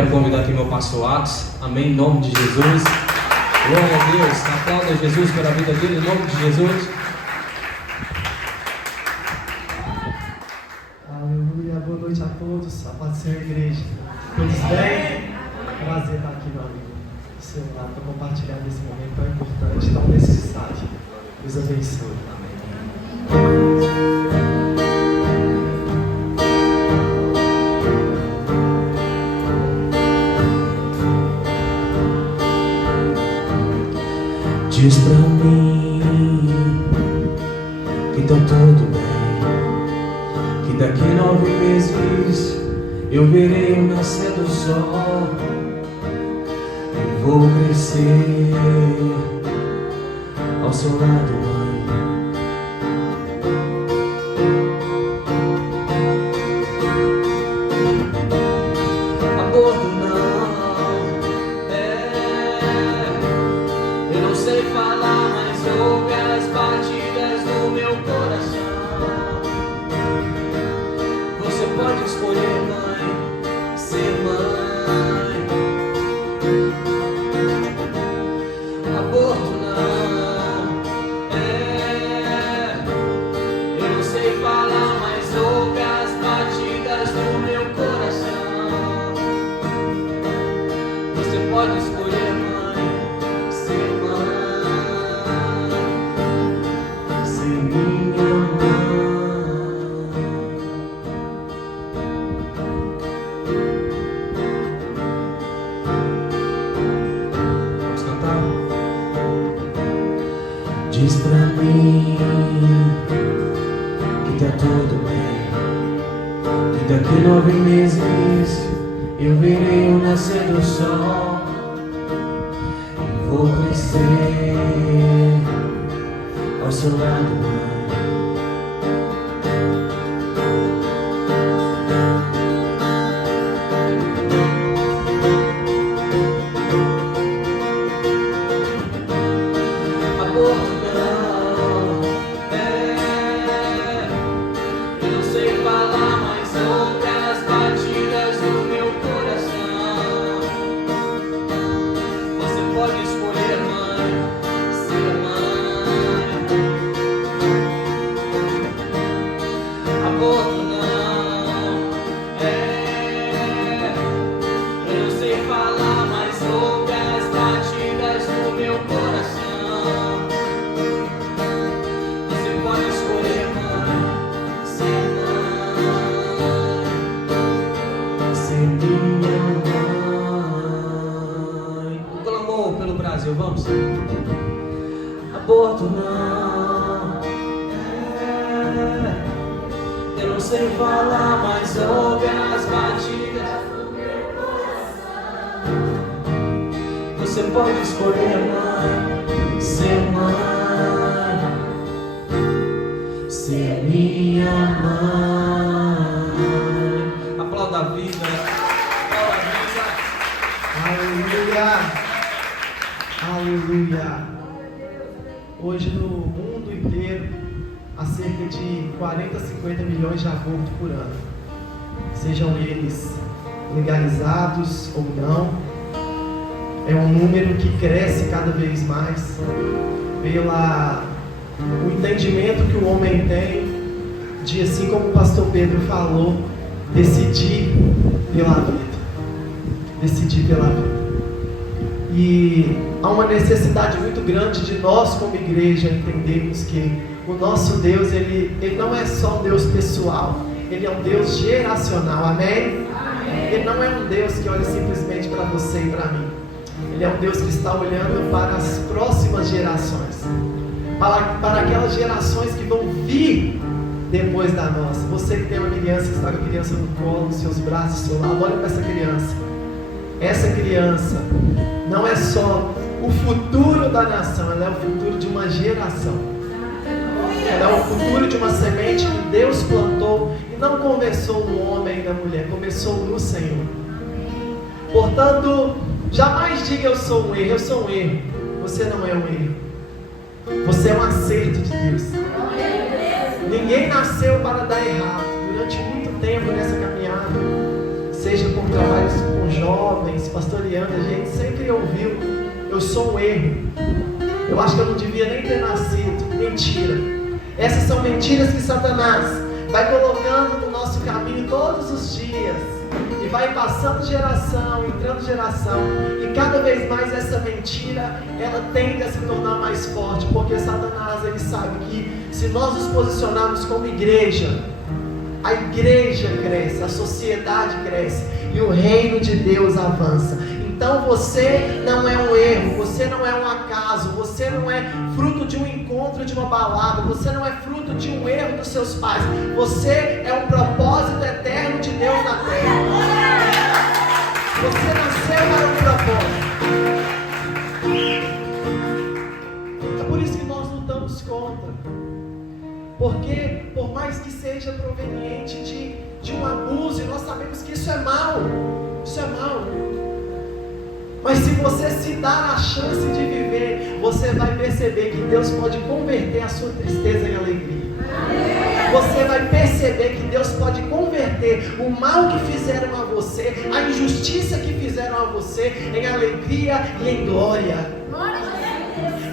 Quero convidar aqui meu pastor Atos. Amém, em nome de Jesus. Glória a Deus. Aplauda Jesus pela vida dele, em nome de Jesus. Aleluia. Boa noite a todos. A paz do Senhor, igreja. Todos bem? Prazer estar aqui, meu amigo. Do seu lado, para compartilhar nesse momento tão importante, tão necessário. Deus abençoe. Diz pra mim que tá tudo bem, que daqui 9 meses eu verei o nascer do sol e vou crescer ao seu lado, mãe. Aborto não, eu não sei falar, mas ouve as batidas do meu coração. Você pode escolher, mãe, ser mãe. Aborto não, eu não sei falar, mas ouve as batidas do meu coração. Você pode escolher, mãe, ser mãe, ser minha mãe. Vamos cantar? Diz pra mim que tá tudo bem, que daqui 9 meses eu verei o nascer do sol e vou crescer ao seu lado, mãe. Aborto não, eu não sei falar, mas ouve as batidas do meu coração. Você pode escolher, mãe, ser mãe. Aborto não, eu não sei falar, mas ouve as batidas do meu coração. Você pode escolher, mãe, ser mãe, ser minha mãe. Um clamor pelo Brasil, vamos? Aborto não, eu não sei falar, mas ouve as batidas do meu coração. Você pode escolher, mãe, ser mãe, ser minha mãe. Aplauda a vida, aplauda a vida. Aleluia. Aleluia. Hoje no mundo inteiro há cerca de 40 a 50 milhões de abortos por ano. Sejam eles legalizados ou não. É um número que cresce cada vez mais pelo entendimento que o homem tem de, assim como o pastor Pedro falou, decidir pela vida. Decidir pela vida. E há uma necessidade muito grande de nós como igreja entendermos que o nosso Deus, ele não é só um Deus pessoal, ele é um Deus geracional, amém? Ele não é um Deus que olha simplesmente para você e para mim. Ele é um Deus que está olhando para as próximas gerações, para aquelas gerações que vão vir depois da nossa. Você que tem uma criança, que está com a criança no colo, nos seus braços, do seu lado, olha para essa criança. Essa criança não é só o futuro da nação, ela é o futuro de uma geração. Ela é o futuro de uma semente que Deus plantou e não começou no homem e na mulher, começou no Senhor. Portanto, jamais diga eu sou um erro, eu sou um erro. Você não é um erro. Você é um acerto de Deus. Ninguém nasceu para dar errado. Durante muito tempo nessa caminhada, seja por trabalhos com jovens, pastoreando, a gente sempre ouviu: eu sou um erro, eu acho que eu não devia nem ter nascido. Mentira. Essas são mentiras que Satanás vai colocando no nosso caminho todos os dias, e vai passando geração, entrando geração, e cada vez mais essa mentira, ela tende a se tornar mais forte, porque Satanás, ele sabe que se nós nos posicionarmos como igreja, a igreja cresce, a sociedade cresce, e o reino de Deus avança. Então você não é um erro, você não é um acaso, você não é fruto de um encontro, de uma balada, você não é fruto de um erro dos seus pais, você é um propósito eterno de Deus na terra. Você nasceu para um propósito. É por isso que nós lutamos contra, porque por mais que seja proveniente de um abuso, e nós sabemos que isso é mal, isso é mal. Mas se você se dar a chance de viver, você vai perceber que Deus pode converter a sua tristeza em alegria. Você vai perceber que Deus pode converter o mal que fizeram a você, a injustiça que fizeram a você, em alegria e em glória.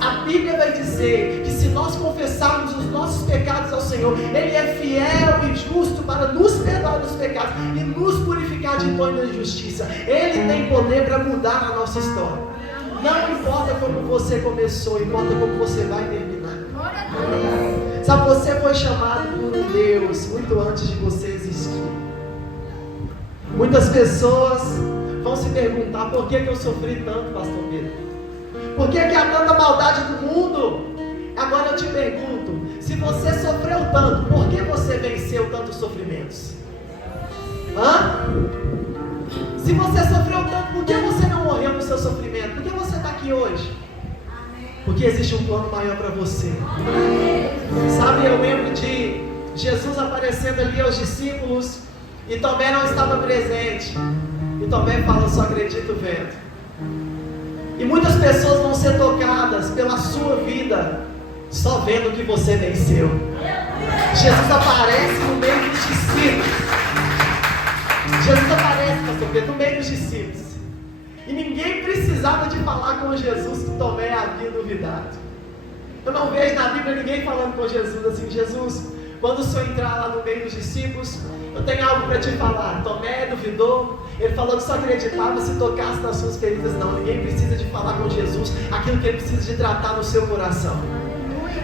A Bíblia vai dizer que se nós confessarmos os nossos pecados ao Senhor, Ele é fiel e justo para nos perdoar dos pecados e nos purificar de toda injustiça. Ele tem poder para mudar a nossa história. Não importa como você começou, importa como você vai terminar. Sabe, você foi chamado por um Deus muito antes de você existir. Muitas pessoas vão se perguntar: por que eu sofri tanto, pastor Pedro? Por que há tanta maldade no mundo? Agora eu te pergunto: se você sofreu tanto, por que você venceu tantos sofrimentos? Se você sofreu tanto, por que você não morreu no seu sofrimento? Por que você está aqui hoje? Porque existe um plano maior para você. Sabe, eu lembro de Jesus aparecendo ali aos discípulos, e Tomé não estava presente, e Tomé fala: só acredito vendo. E muitas pessoas vão ser tocadas pela sua vida só vendo que você venceu. Jesus aparece no meio dos discípulos. Jesus aparece, pastor Pedro, no meio dos discípulos. E ninguém precisava de falar com Jesus que Tomé havia duvidado. Eu não vejo na Bíblia ninguém falando com Jesus assim: Jesus, quando o Senhor entrar lá no meio dos discípulos, eu tenho algo para te falar. Tomé duvidou, ele falou que só acreditava se tocasse nas suas feridas. Não, ninguém precisa de falar com Jesus aquilo que ele precisa de tratar no seu coração.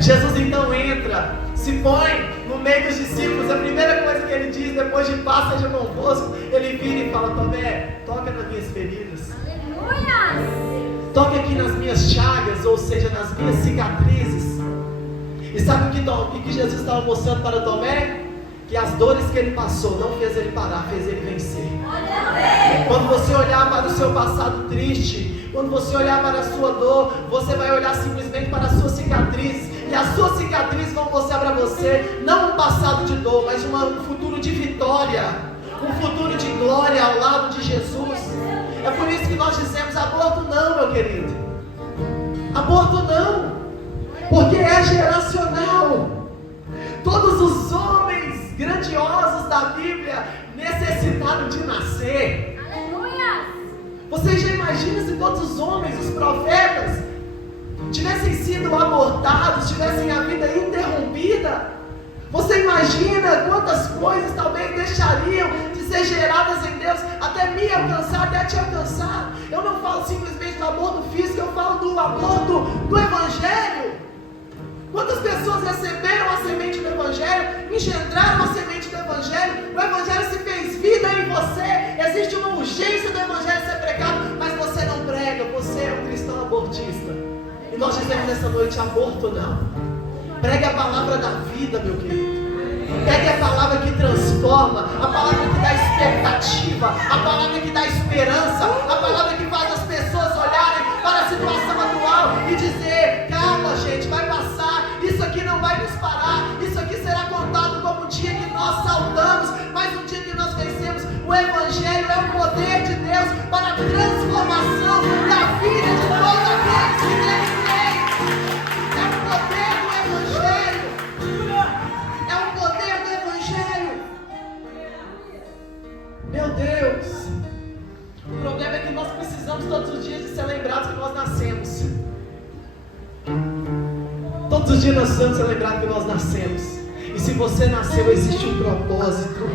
Jesus então entra, se põe no meio dos discípulos. A primeira coisa que ele diz, depois de paz seja convosco, ele vira e fala: Tomé, toca nas minhas feridas. Aleluia! Toca aqui nas minhas chagas, ou seja, nas minhas cicatrizes. E sabe o que Jesus estava mostrando para Tomé? Que as dores que ele passou não fez ele parar, fez ele vencer. Quando você olhar para o seu passado triste, quando você olhar para a sua dor, você vai olhar simplesmente para as suas cicatrizes, e as suas cicatrizes vão mostrar para você não um passado de dor, mas um futuro de vitória, um futuro de glória ao lado de Jesus. É por isso que nós dizemos: aborto não, meu querido, aborto não, porque é geracional. Todos os homens grandiosos da Bíblia necessitaram de nascer. Aleluia! Você já imagina se todos os homens, os profetas, tivessem sido abortados, tivessem a vida interrompida? Você imagina quantas coisas talvez deixariam de ser geradas em Deus, até me alcançar, até te alcançar? Eu não falo simplesmente do aborto físico, eu falo do aborto do Evangelho. Quantas pessoas receberam a semente do Evangelho, engendraram a semente do Evangelho, o Evangelho se fez vida em você, existe uma urgência do Evangelho ser pregado, mas você não prega, você é um cristão abortista. E nós dizemos nessa noite: aborto não. Pregue a palavra da vida, meu querido. Pegue a palavra que transforma, a palavra que dá expectativa, a palavra que dá esperança, a palavra que faz as pessoas olharem para a situação atual e dizer: calma, gente, vai passar, isso aqui não vai nos parar, isso aqui será contado como um dia que nós saudamos, mas um dia que nós vencemos. O Evangelho é o poder de Deus para a transformação da vida de todos aqueles que nele creem. É o poder do Evangelho. É o poder do Evangelho. Meu Deus, o problema é que nós precisamos precisamos todos os dias de ser lembrados que nós nascemos. Todos os dias nós precisamos ser lembrados que nós nascemos. E se você nasceu, existe um propósito.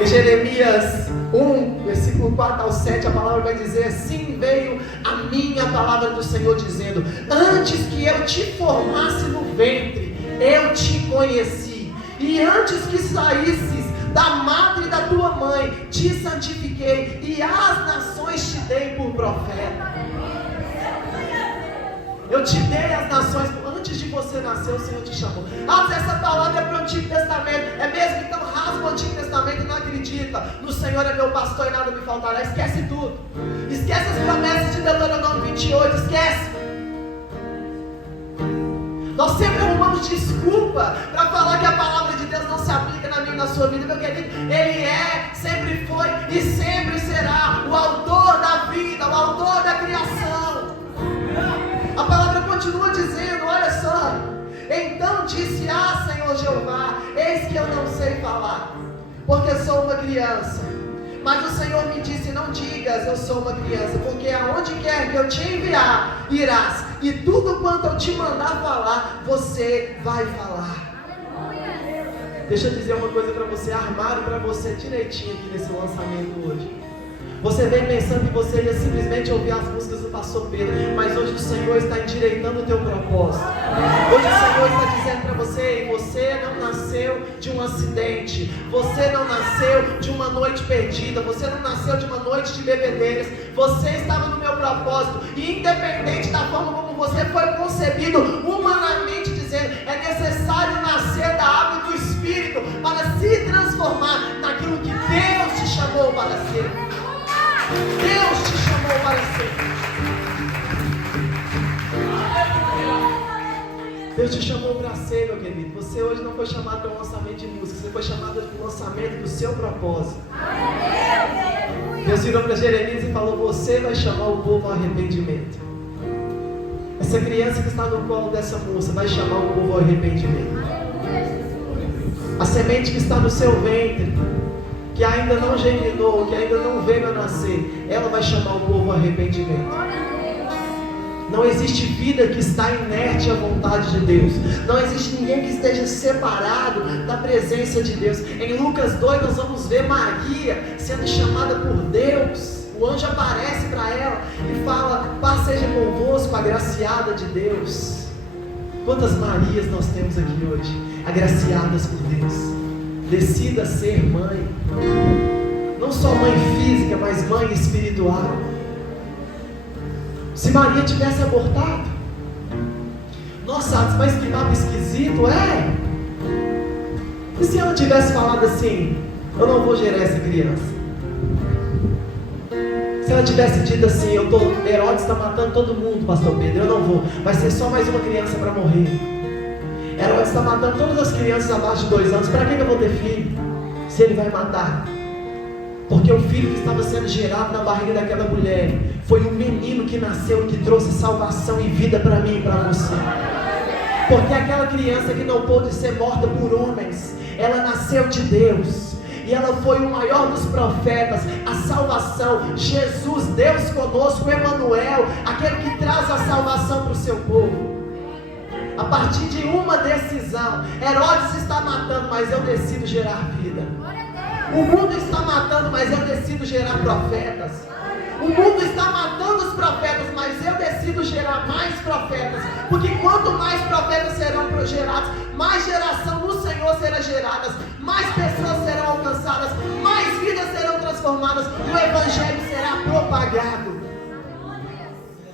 Em Jeremias 1, versículo 4 ao 7, a palavra vai dizer: assim veio a minha palavra do Senhor dizendo: antes que eu te formasse no ventre, eu te conheci, e antes que saísses da madre da tua mãe, te santifiquei, e às nações te dei por profeta. Eu te dei as nações, antes de você nascer o Senhor te chamou. Ah, se essa palavra é para o Antigo Testamento, é mesmo? Então rasga o Antigo Testamento e não acredita no Senhor é meu pastor e nada me faltará. Esquece tudo. Esquece as promessas de Deuteronômio 28, esquece. Nós sempre arrumamos desculpa para falar que a palavra de Deus não se aplica na minha e na sua vida. Meu querido, Ele é, sempre foi e sempre será o autor da vida, o autor da criação. A palavra continua dizendo, olha só: então disse: ah, Senhor Jeová, eis que eu não sei falar, porque sou uma criança. Mas o Senhor me disse: não digas eu sou uma criança, porque aonde quer que eu te enviar, irás, e tudo quanto eu te mandar falar, você vai falar. Deixa eu dizer uma coisa para você, armaram para você direitinho aqui nesse lançamento hoje. Você vem pensando que você ia simplesmente ouvir as músicas do pastor Pedro, mas hoje o Senhor está endireitando o teu propósito. Hoje o Senhor está dizendo para você: você não nasceu de um acidente, você não nasceu de uma noite perdida, você não nasceu de uma noite de bebedeiras, você estava no meu propósito, e independente da forma como você foi concebido, humanamente dizendo, é necessário nascer da água e do Espírito para se transformar naquilo que Deus te chamou para ser. Deus te chamou para ser. Deus te chamou para ser, meu querido. Você hoje não foi chamado para um lançamento de música, você foi chamado para um lançamento do seu propósito. Deus virou para Jeremias e falou: você vai chamar o povo ao arrependimento. Essa criança que está no colo dessa moça vai chamar o povo ao arrependimento. A semente que está no seu ventre, que ainda não germinou, que ainda não veio a nascer, ela vai chamar o povo ao arrependimento. Não existe vida que está inerte à vontade de Deus. Não existe ninguém que esteja separado da presença de Deus. Em Lucas 2 nós vamos ver Maria sendo chamada por Deus. O anjo aparece para ela e fala: paz seja convosco, agraciada de Deus. Quantas Marias nós temos aqui hoje, agraciadas por Deus, decida a ser mãe, não só mãe física, mas mãe espiritual. Se Maria tivesse abortado, nossa, mas que papo esquisito, é? E se ela tivesse falado assim: eu não vou gerar essa criança? Se ela tivesse dito assim: Herodes está matando todo mundo, pastor Pedro, eu não vou, vai ser só mais uma criança para morrer. Herodes está matando todas as crianças abaixo de 2 anos, para que eu vou ter filho? Se ele vai matar? Porque o filho que estava sendo gerado na barriga daquela mulher foi um menino que nasceu e que trouxe salvação e vida para mim e para você. Porque aquela criança que não pôde ser morta por homens, ela nasceu de Deus. E ela foi o maior dos profetas, a salvação, Jesus, Deus conosco, Emanuel, aquele que traz a salvação para o seu povo. A partir de uma decisão, Herodes está matando, mas eu decido gerar vida. O mundo está matando, mas eu decido gerar profetas. O mundo está matando os profetas, mas eu decido gerar mais profetas. Porque quanto mais profetas serão gerados, mais geração do Senhor será gerada, mais pessoas serão alcançadas, mais vidas serão transformadas, e o Evangelho será propagado.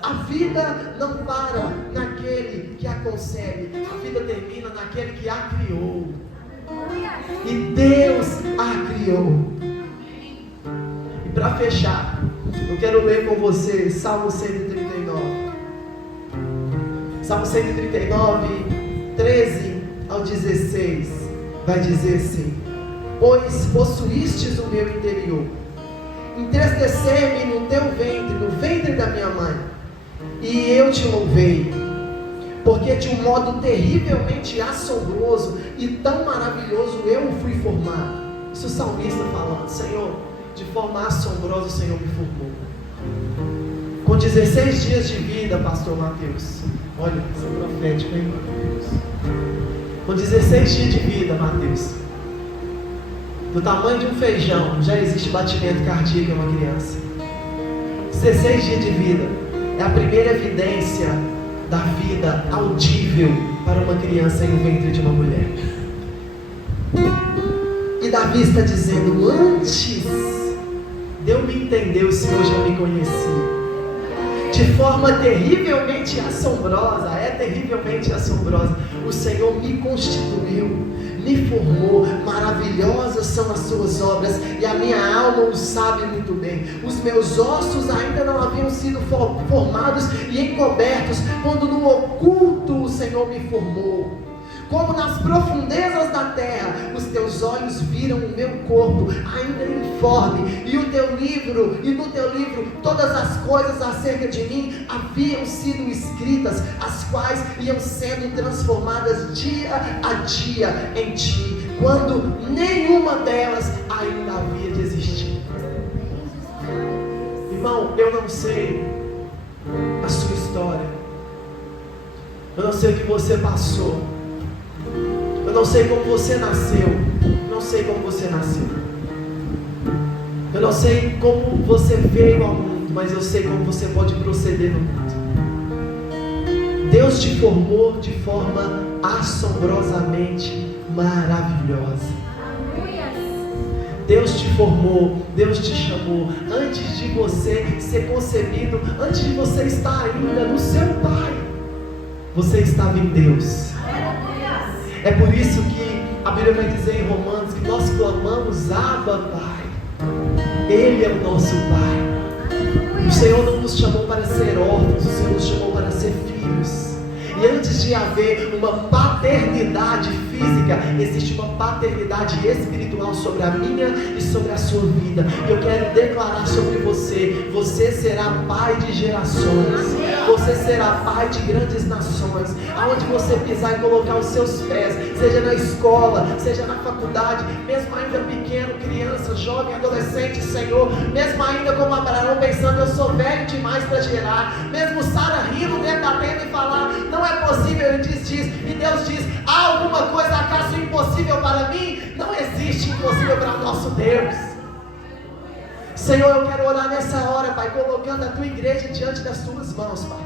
A vida não para naquele que a concebe, a vida termina naquele que a criou. E Deus a criou. E para fechar, eu quero ler com você Salmo 139. Salmo 139, 13 ao 16, vai dizer assim: pois possuístes o meu interior, entristecer-me no teu ventre, no ventre da minha mãe, e eu te louvei, porque de um modo terrivelmente assombroso e tão maravilhoso eu fui formado. Isso o salmista falando: Senhor, de forma assombrosa o Senhor me formou. 16 dias de vida, pastor Mateus. Olha, isso é profético, hein, Mateus? Com 16 dias de vida, Mateus, do tamanho de um feijão, já existe batimento cardíaco em uma criança. 16 dias de vida é a primeira evidência da vida audível para uma criança em um ventre de uma mulher. E Davi está dizendo: antes de eu me entender, o Senhor já me conhecia. De forma terrivelmente assombrosa, terrivelmente assombrosa, o Senhor me constituiu, me formou. Maravilhosas são as suas obras, e a minha alma o sabe muito bem. Os meus ossos ainda não haviam sido formados e encobertos, quando no oculto o Senhor me formou. Como nas profundezas da terra, os teus olhos viram o meu corpo, ainda informe, e no teu livro, todas as coisas acerca de mim haviam sido escritas, as quais iam sendo transformadas dia a dia em ti, quando nenhuma delas ainda havia de existir. Irmão, eu não sei a sua história, eu não sei o que você passou, eu não sei como você nasceu. Eu não sei como você veio ao mundo, mas eu sei como você pode proceder no mundo. Deus te formou de forma assombrosamente maravilhosa. Deus te formou, Deus te chamou antes de você ser concebido, antes de você estar ainda no seu pai. Você estava em Deus. É por isso que a Bíblia vai dizer em Romanos que nós clamamos: Abba, Pai. Ele é o nosso Pai. O Senhor não nos chamou para ser órfãos, o Senhor nos chamou para ser filhos. E antes de haver uma paternidade física, existe uma paternidade espiritual sobre a minha e sobre a sua vida. E eu quero declarar sobre você: você será pai de gerações, você será pai de grandes nações. Aonde você pisar e colocar os seus pés, seja na escola, seja na faculdade, mesmo ainda pequeno, criança, jovem, adolescente, Senhor, mesmo ainda como Abraão pensando: eu sou velho demais para gerar, mesmo Sara rindo dentro da tenda e falar: não é possível, ele diz, e Deus diz: há alguma coisa acaso impossível para mim? Não existe impossível para o nosso Deus. Senhor, eu quero orar nessa hora, Pai, colocando a tua igreja diante das tuas mãos, Pai.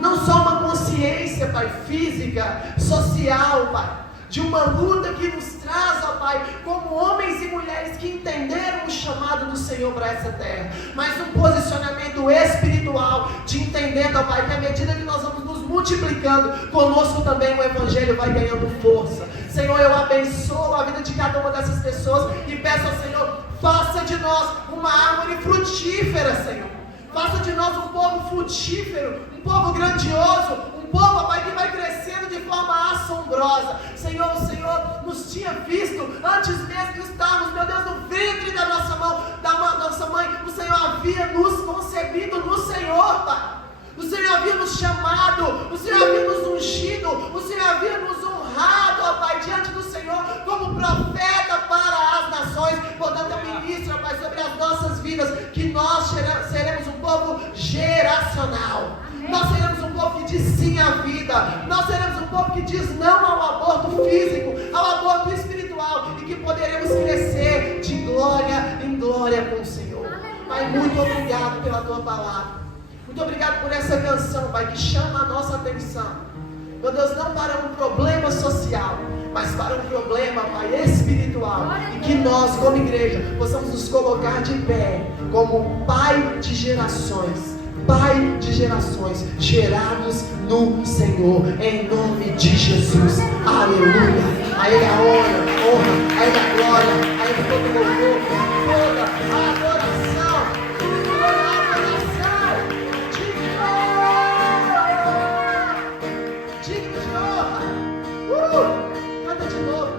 Não só uma consciência, Pai, física, social, Pai, de uma luta que nos traz, ó Pai, como homens e mulheres que entenderam o chamado do Senhor para essa terra, mas um posicionamento espiritual, de entendendo, ó Pai, que à medida que nós vamos nos multiplicando, conosco também o Evangelho vai ganhando força. Senhor, eu abençoo a vida de cada uma dessas pessoas e peço ao Senhor: faça de nós uma árvore frutífera, Senhor. Faça de nós um povo frutífero, um povo grandioso, um povo, Pai, que vai crescendo de forma assombrosa. Senhor, o Senhor nos tinha visto antes mesmo de estarmos, meu Deus, no ventre da nossa mãe. O Senhor havia nos concebido no Senhor, Pai. O Senhor havia nos chamado, o Senhor havia nos ungido, o Senhor havia nos honrado, ó Pai, diante do Senhor, como profeta para as nações. Portanto, eu ministro, ó Pai, sobre as nossas vidas, que nós seremos um povo geracional. Nós seremos um povo que diz sim à vida. Nós seremos um povo que diz não ao aborto físico, ao aborto espiritual, e que poderemos crescer de glória em glória com o Senhor. Pai, muito obrigado pela tua palavra. Muito obrigado por essa canção, Pai, que chama a nossa atenção. Meu Deus, não para um problema social, mas para um problema, Pai, espiritual. E que nós, como igreja, possamos nos colocar de pé como pai de gerações, gerados no Senhor, em nome de Jesus. Aleluia. A Ele a honra, a Ele a glória, a Ele todo o louvor, toda a adoração, toda a adoração. Digno de honra. Canta de novo,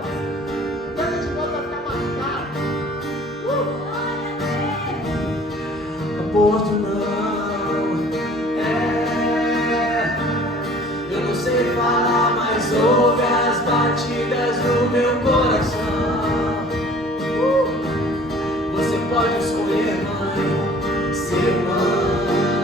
canta de novo para ficar marcado. Aborto não. Eu não sei falar, mas ouve as batidas do meu coração. Você pode escolher, mãe, ser mãe.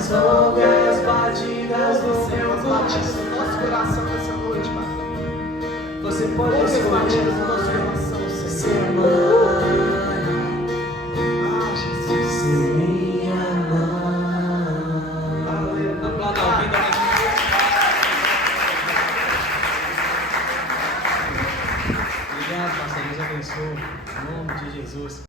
mas ouve as batidas do meu as batidas coração. do nosso coração nessa noite, Pai. Você pode Ouve as escolher batidas do nosso coração, Senhor. semana Ah, Jesus. sem me amar. Aleluia. Aplauda a vida. Obrigado, pastor. Deus abençoe. Em nome de Jesus.